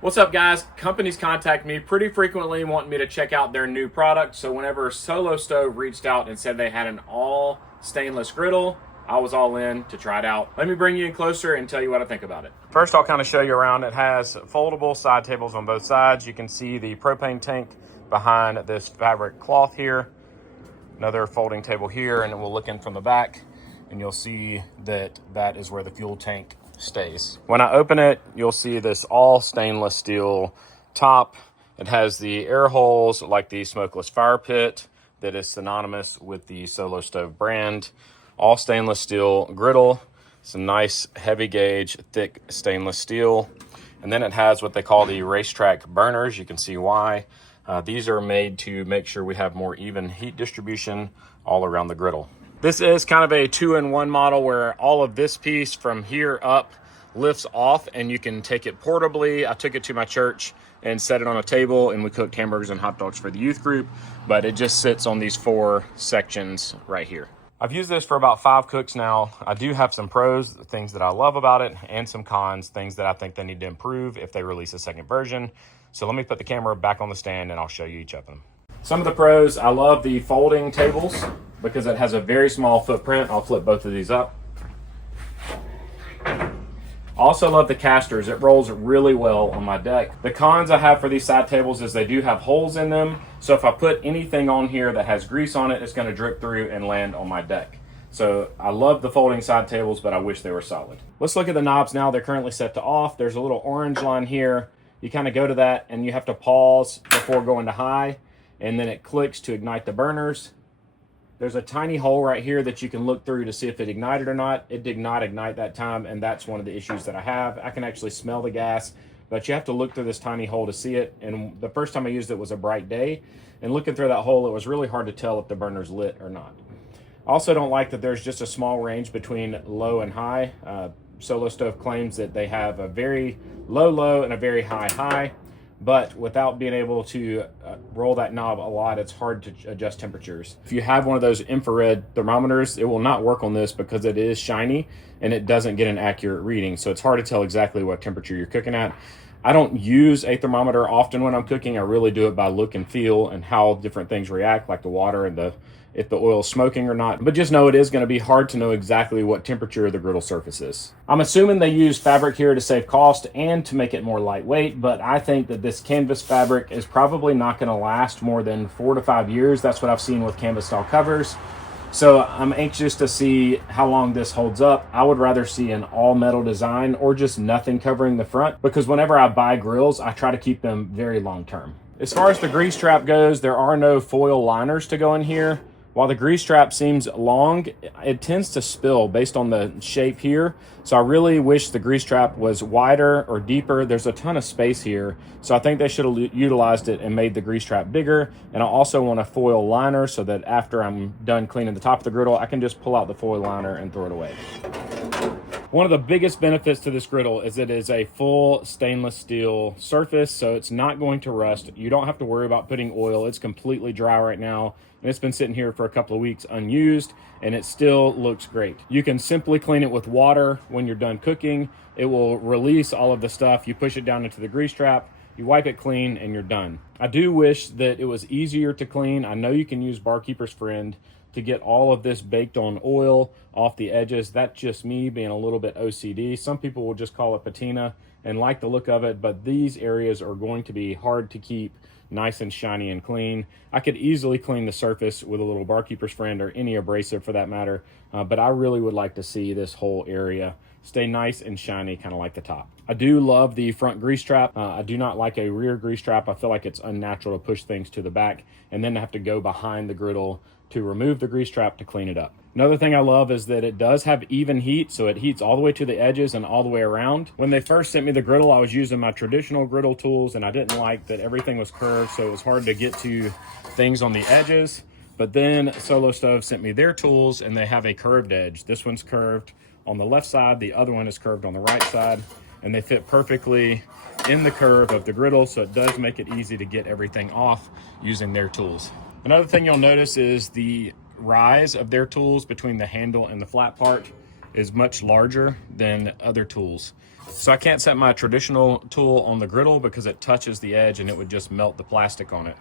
What's up, guys? Companies contact me pretty frequently wanting me to check out their new product. So whenever SoloStove reached out and said they had an all stainless griddle, I was all in to try it out. Let me bring you in closer and tell you what I think about it. First, I'll kind of show you around. It has foldable side tables on both sides. You can see the propane tank behind this fabric cloth here. Another folding table here, and we'll look in from the back and you'll see that that is where the fuel tank stays. When I open it, you'll see this all stainless steel top. It has the air holes like the smokeless fire pit that is synonymous with the SoloStove brand. All stainless steel griddle. It's a nice heavy gauge, thick stainless steel. And then it has what they call the racetrack burners. You can see why. These are made to make sure we have more even heat distribution all around the griddle. This is kind of a 2-in-1 model where all of this piece from here up lifts off and you can take it portably. I took it to my church and set it on a table and we cooked hamburgers and hot dogs for the youth group, but it just sits on these 4 sections right here. I've used this for about 5 cooks now. I do have some pros, things that I love about it, and some cons, things that I think they need to improve if they release a second version. So let me put the camera back on the stand and I'll show you each of them. Some of the pros, I love the folding tables because it has a very small footprint. I'll flip both of these up. Also love the casters. It rolls really well on my deck. The cons I have for these side tables is they do have holes in them. So if I put anything on here that has grease on it, it's gonna drip through and land on my deck. So I love the folding side tables, but I wish they were solid. Let's look at the knobs now. They're currently set to off. There's a little orange line here. You kind of go to that and you have to pause before going to high, and then it clicks to ignite the burners. There's a tiny hole right here that you can look through to see if it ignited or not. It did not ignite that time, and that's one of the issues that I have. I can actually smell the gas, but you have to look through this tiny hole to see it. And the first time I used it was a bright day, and looking through that hole, it was really hard to tell if the burner's lit or not. I also don't like that there's just a small range between low and high. SoloStove claims that they have a very low and a very high. But without being able to roll that knob a lot, it's hard to adjust temperatures. If you have one of those infrared thermometers, it will not work on this because it is shiny and it doesn't get an accurate reading. So it's hard to tell exactly what temperature you're cooking at. I don't use a thermometer often when I'm cooking. I really do it by look and feel and how different things react, like the water and if the oil is smoking or not. But just know it is going to be hard to know exactly what temperature the griddle surface is. I'm assuming they use fabric here to save cost and to make it more lightweight, but I think that this canvas fabric is probably not going to last more than 4 to 5 years. That's what I've seen with canvas style covers. So I'm anxious to see how long this holds up. I would rather see an all metal design or just nothing covering the front, because whenever I buy grills, I try to keep them very long term. As far as the grease trap goes, there are no foil liners to go in here. While the grease trap seems long, it tends to spill based on the shape here. So I really wish the grease trap was wider or deeper. There's a ton of space here. So I think they should have utilized it and made the grease trap bigger. And I also want a foil liner so that after I'm done cleaning the top of the griddle, I can just pull out the foil liner and throw it away. One of the biggest benefits to this griddle is it is a full stainless steel surface, so it's not going to rust. You don't have to worry about putting oil. It's completely dry right now, and it's been sitting here for a couple of weeks unused, and it still looks great. You can simply clean it with water when you're done cooking. It will release all of the stuff. You push it down into the grease trap, you wipe it clean, and you're done. I do wish that it was easier to clean. I know you can use Barkeeper's Friend to get all of this baked on oil off the edges. That's just me being a little bit OCD. Some people will just call it patina and like the look of it, but these areas are going to be hard to keep nice and shiny and clean. I could easily clean the surface with a little Barkeeper's Friend or any abrasive for that matter, but I really would like to see this whole area stay nice and shiny, kind of like the top. I do love the front grease trap. I do not like a rear grease trap. I feel like it's unnatural to push things to the back and then have to go behind the griddle to remove the grease trap to clean it up. Another thing I love is that it does have even heat, so it heats all the way to the edges and all the way around. When they first sent me the griddle, I was using my traditional griddle tools, and I didn't like that everything was curved, so it was hard to get to things on the edges. But then SoloStove sent me their tools, and they have a curved edge. This one's curved on the left side, the other one is curved on the right side, and they fit perfectly in the curve of the griddle, so it does make it easy to get everything off using their tools. Another thing you'll notice is the rise of their tools between the handle and the flat part. is much larger than other tools. So I can't set my traditional tool on the griddle because it touches the edge and it would just melt the plastic on it.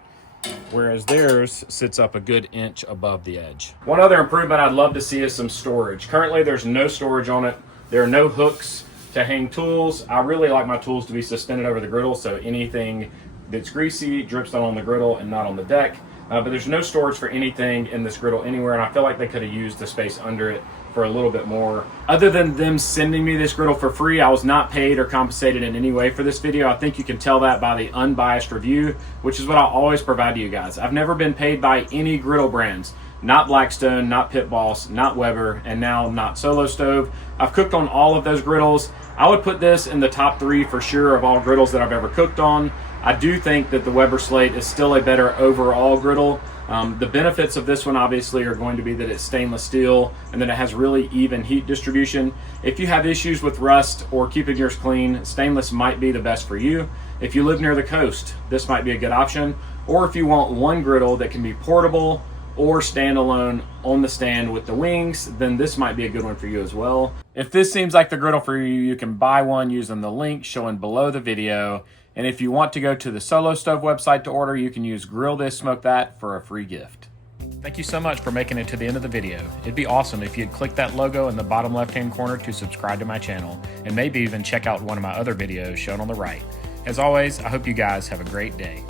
Whereas theirs sits up a good inch above the edge. One other improvement I'd love to see is some storage. Currently there's no storage on it. There are no hooks to hang tools. I really like my tools to be suspended over the griddle, so anything that's greasy drips down on the griddle and not on the deck. But there's no storage for anything in this griddle anywhere, and I feel like they could have used the space under it for a little bit more. Other than them sending me this griddle for free, I was not paid or compensated in any way for this video. I think you can tell that by the unbiased review, which is what I always provide to you guys. I've never been paid by any griddle brands. Not Blackstone, not Pit Boss, not Weber, and now not SoloStove. I've cooked on all of those griddles. I would put this in the top 3 for sure of all griddles that I've ever cooked on. I do think that the Weber Slate is still a better overall griddle. The benefits of this one obviously are going to be that it's stainless steel and that it has really even heat distribution. If you have issues with rust or keeping yours clean, stainless might be the best for you. If you live near the coast, this might be a good option. Or if you want one griddle that can be portable or standalone on the stand with the wings, then this might be a good one for you as well. If this seems like the griddle for you, you can buy one using the link showing below the video. And if you want to go to the SoloStove website to order, you can use GrillThisSmokeThat for a free gift. Thank you so much for making it to the end of the video. It'd be awesome if you'd click that logo in the bottom left-hand corner to subscribe to my channel, and maybe even check out one of my other videos shown on the right. As always, I hope you guys have a great day.